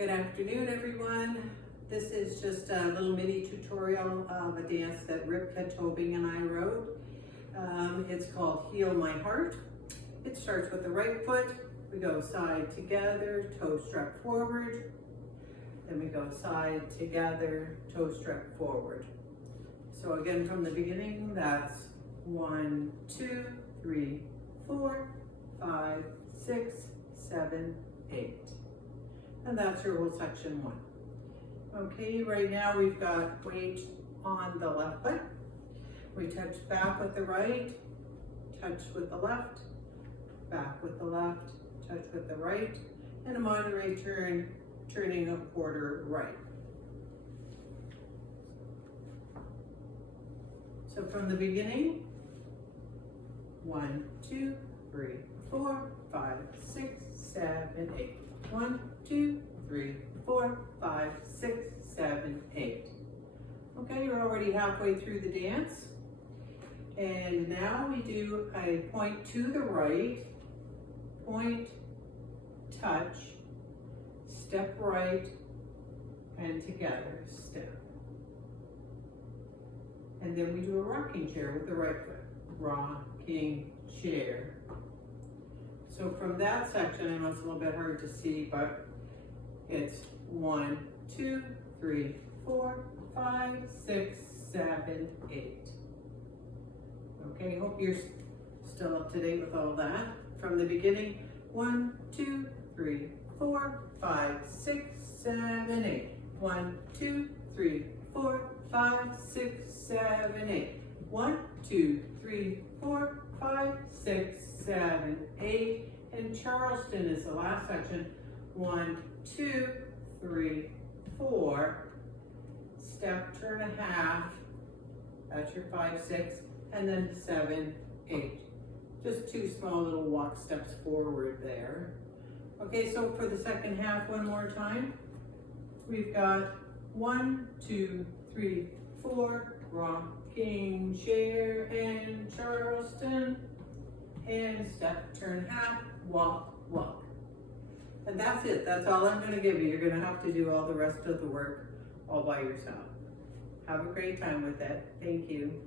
Good afternoon, everyone. This is just a little mini tutorial of a dance that Ribka, Tobing, and I wrote. It's called Heal My Heart. It starts with the right foot. We go side together, toe strap forward. Then we go side together, toe strap forward. So again, from the beginning, that's 1, 2, 3, 4, 5, 6, 7, 8. And that's your whole section 1. Okay, right now we've got weight on the left foot. We touch back with the right, touch with the left, back with the left, touch with the right, and a moderate turn, turning a quarter right. So from the beginning, 1, 2, 3, 4, 5, 6, 7, 8. 1, 2, 3, 4, 5, 6, 7, 8. Okay, you're already halfway through the dance. And now we do a point to the right, point, touch, step right, and together, step. And then we do a rocking chair with the right foot, rocking chair. So from that section, I know it's a little bit hard to see, but it's 1, 2, 3, 4, 5, 6, 7, 8. Okay, hope you're still up to date with all that. From the beginning, 1, 2, 3, 4, 5, 6, 7, 8. 1, 2, 3, 4, 5, 6, 7, 8. 1, 2, 3, 4, 5, 6, 7, 8. And Charleston is the last section. 1, 2, 3, 4. Step, turn a half. That's your 5, 6. And then 7, 8. Just 2 small little walk steps forward there. Okay, so for the second half, one more time. We've got 1, 2, 3, 4. Rocking chair and Charleston. And step, turn half, walk, walk. And that's it. That's all I'm going to give you. You're going to have to do all the rest of the work all by yourself. Have a great time with it. Thank you.